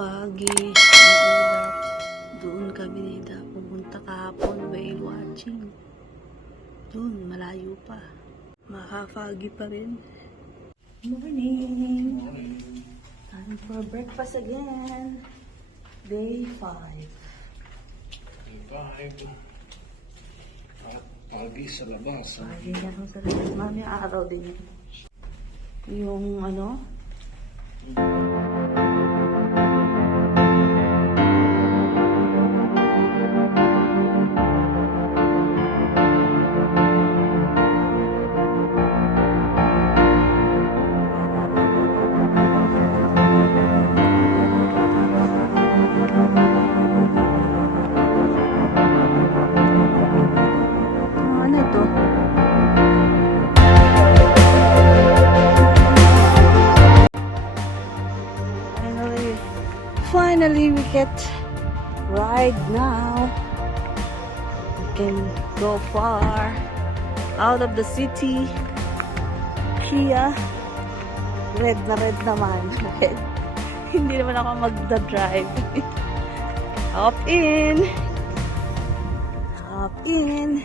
foggy, ang ulap. Doon kami pumunta kahapon, whale watching. Doon, malayo pa. Maka-foggy pa rin. Morning! Time for breakfast again. Day 5. Day 5. At pagi sa labas. Pagi na sa labas. Mami, araw din. Yung ano? Finally, we get ride now. We can go far out of the city. Kia, red na red naman. Hindi naman ako magda-drive. Hop in. Hop in.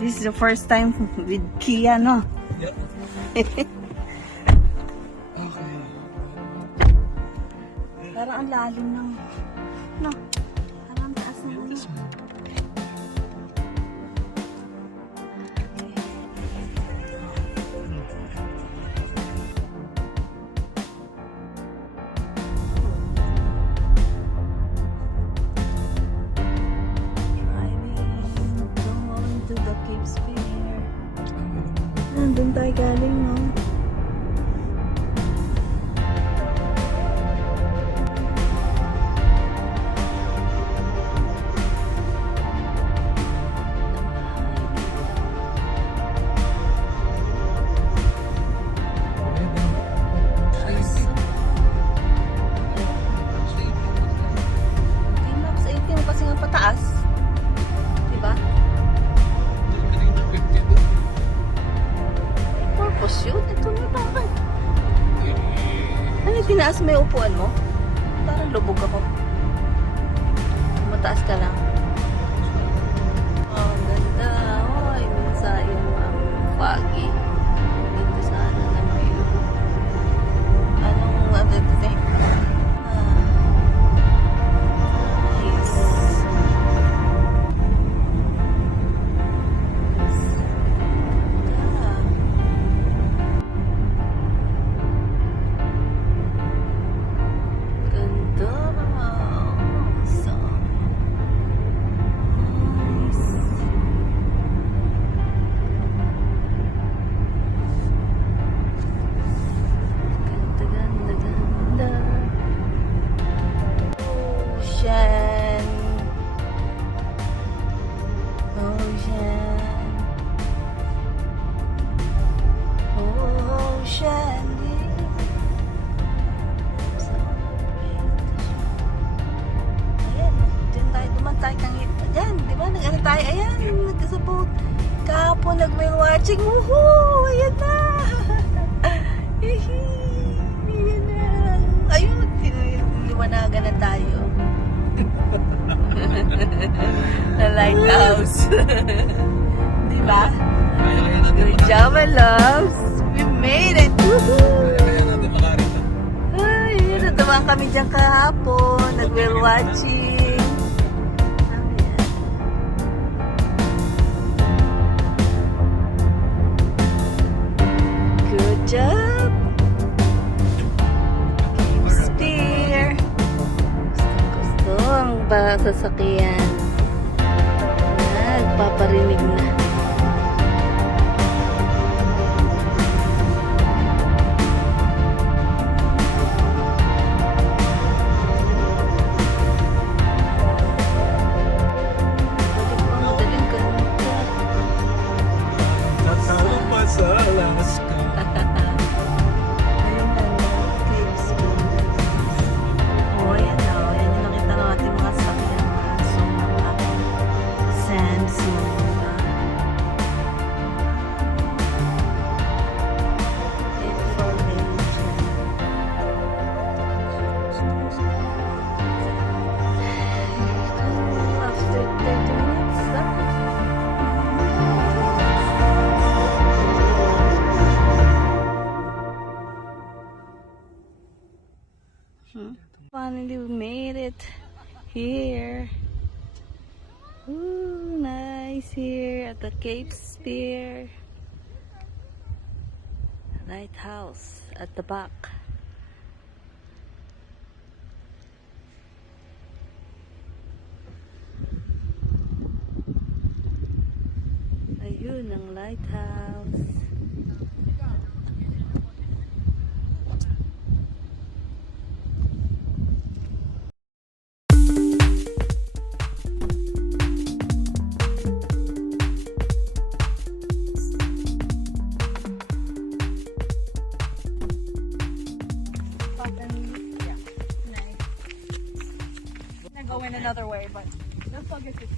This is the first time with Kia, no? Yep. Parang ang lalim ng, no? Parang ang taas ng ano. Driving, going to the Cape Spear. Nandun tayo galing, no? Tinaas mo yung upuan mo? Parang lubog ako. Mataas ka lang. Oh, ganda. Ay, sayang ang foggy. Dito sa ano na may anong ano dito eh? Nice. Ayan, nagkasabot. Kahapon nag-whale watching. Woohoo! Ayan na! Ayan na! Ayun, liwanagan na tayo. The lighthouse. Diba? Good job, my loves! We made it! Woohoo! Ay, natamaan kami dyan kahapon. Nag-whale watching. Job! Cape Spear! Gusto ang sasakyan. Nagpaparinig na. Madaling ganda. Natawa sa alas ka. finally we made it here. Ooh, nice here at the Cape Spear Lighthouse at the back. Ayun ang lighthouse. Go in another way, but no focus is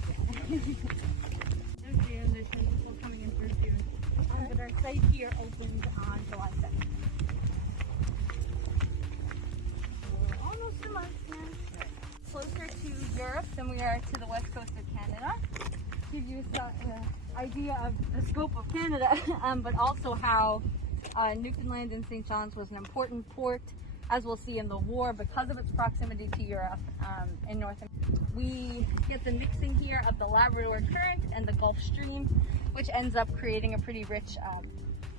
there's some people coming in through soon. But our site here opened on July 7th. Almost a month now. Closer to Europe than we are to the west coast of Canada. Give you some idea of the scope of Canada, but also how Newfoundland and St. John's was an important port, as we'll see in the war, because of its proximity to Europe in North America. We get the mixing here of the Labrador Current and the Gulf Stream, which ends up creating a pretty rich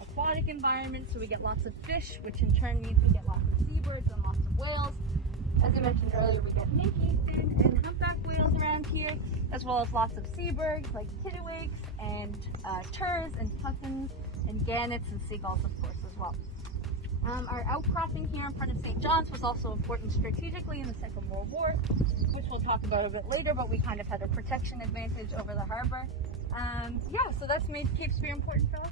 aquatic environment. So we get lots of fish, which in turn means we get lots of seabirds and lots of whales. As I mentioned earlier, we get minke and humpback whales around here, as well as lots of seabirds like kittiwakes and turs and puffins and gannets and seagulls, of course, as well. Our outcropping here in front of St. John's was also important strategically in the Second World War, which we'll talk about a bit later, but we kind of had a protection advantage over the harbor. Yeah, so that's made Cape Spear important for us.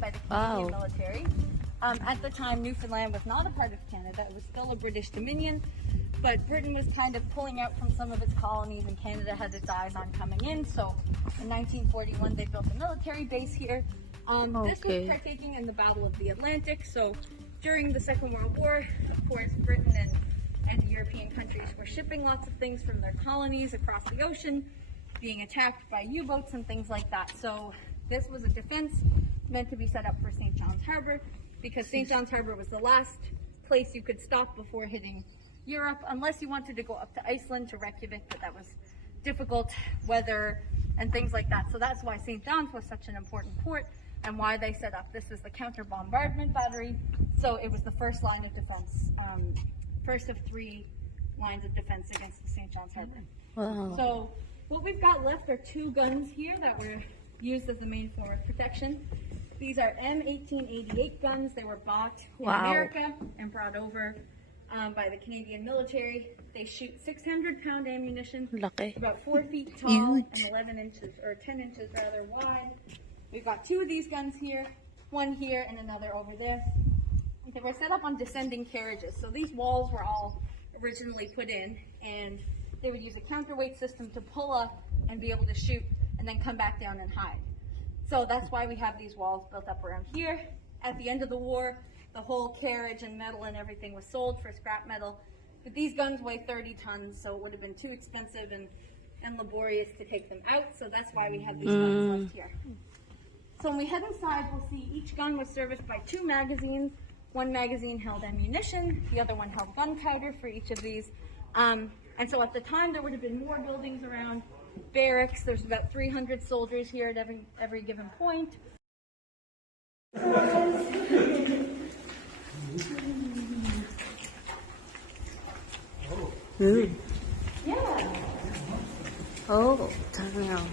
By the Canadian military. At the time, Newfoundland was not a part of Canada. It was still a British Dominion, but Britain was kind of pulling out from some of its colonies, and Canada had its eyes on coming in. So in 1941, they built a military base here. This was partaking in the Battle of the Atlantic. So during the Second World War, of course, Britain and European countries were shipping lots of things from their colonies across the ocean, being attacked by U-boats and things like that. So this was a defense meant to be set up for St. John's Harbor, because St. John's Harbor was the last place you could stop before hitting Europe, unless you wanted to go up to Iceland to Reykjavik, but that was difficult weather and things like that. So that's why St. John's was such an important port, and why they set up this is the counter bombardment battery. So it was the first line of defense, first of 3 lines of defense against the St. John's Harbor. Wow. So what we've got left are 2 guns here that were used as the main form of protection. These are M1888 guns. They were bought in America and brought over by the Canadian military. They shoot 600-pound ammunition, about 4 feet tall and 11 inches, or 10 inches rather, wide. We've got 2 of these guns here, one here and another over there. They were set up on descending carriages. So these walls were all originally put in, and they would use a counterweight system to pull up and be able to shoot and then come back down and hide. So that's why we have these walls built up around here. At the end of the war, the whole carriage and metal and everything was sold for scrap metal. But these guns weigh 30 tons, so it would have been too expensive and laborious to take them out. So that's why we have these guns left here. So when we head inside, we'll see each gun was serviced by 2 magazines. One magazine held ammunition, the other one held gunpowder for each of these. And so at the time, there would have been more buildings around. Barracks. There's about 300 soldiers here at every given point. Yeah. Oh, damn.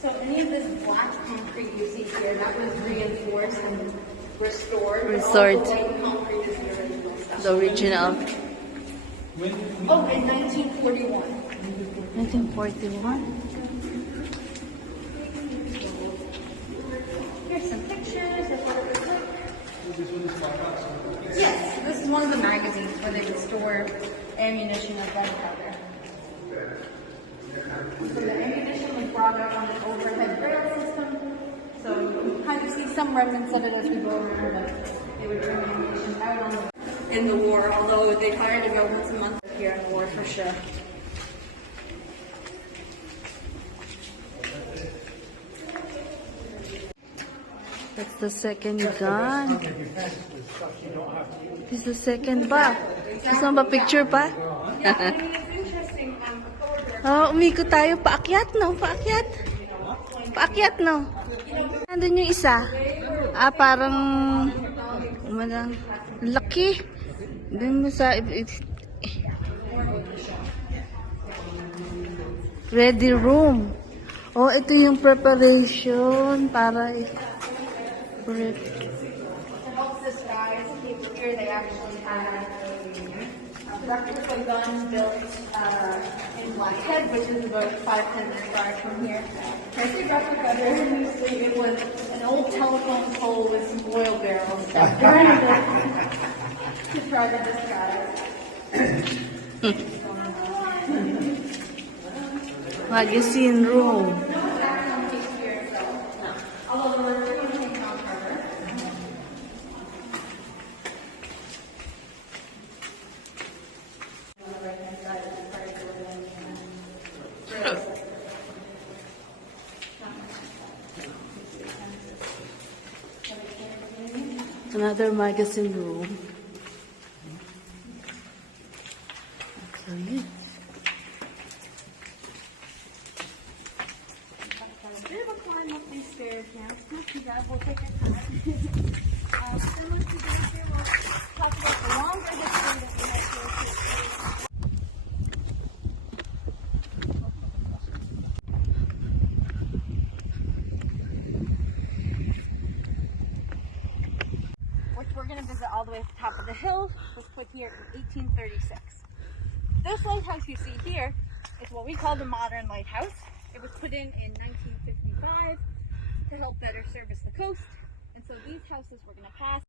So any of this black concrete you see here, that was reinforced and restored. Restored. All the white concrete is the original stuff. The original. Oh, in 1941. 1941? Here's some pictures of what one of the magazines where they would store ammunition or gunpowder. So the ammunition was brought up on an overhead rail system. So you can kind of see some remnants of it as we go around, but they would bring ammunition out on in the war, although they fired about once a month here in the war for sure. That's the second gun. This is the second pa. Gusto mo ba picture pa? Yeah, I mean, it's interesting. Oh, umikot tayo. Paakyat, no? Paakyat. Paakyat, no? Nandun yung isa. Ah, parang... Malang... Laki. Dun mo sa... Ready room. Oh, ito yung preparation para... To help this guys Cape Spear, they actually had a replica gun built in Blackhead, which is about 5-10 minute drive from here. I say replica, very loosely, it was an old telephone pole with some oil barrels that burned it to try to disguise. magazine room. Although there were two on St. John Harbor. On the right-hand side is the party building. Another magazine room. So, yeah. A bit of a climb up these stairs now. It's not too bad. We'll take our time. Then once we get here, we'll talk about the longer history that we have here. Which we're going to visit all the way to the top of the hill. Was put here in 1836. This lighthouse you see here is what we call the modern lighthouse. It was put in 1955 to help better service the coast. And so these houses we're going to pass.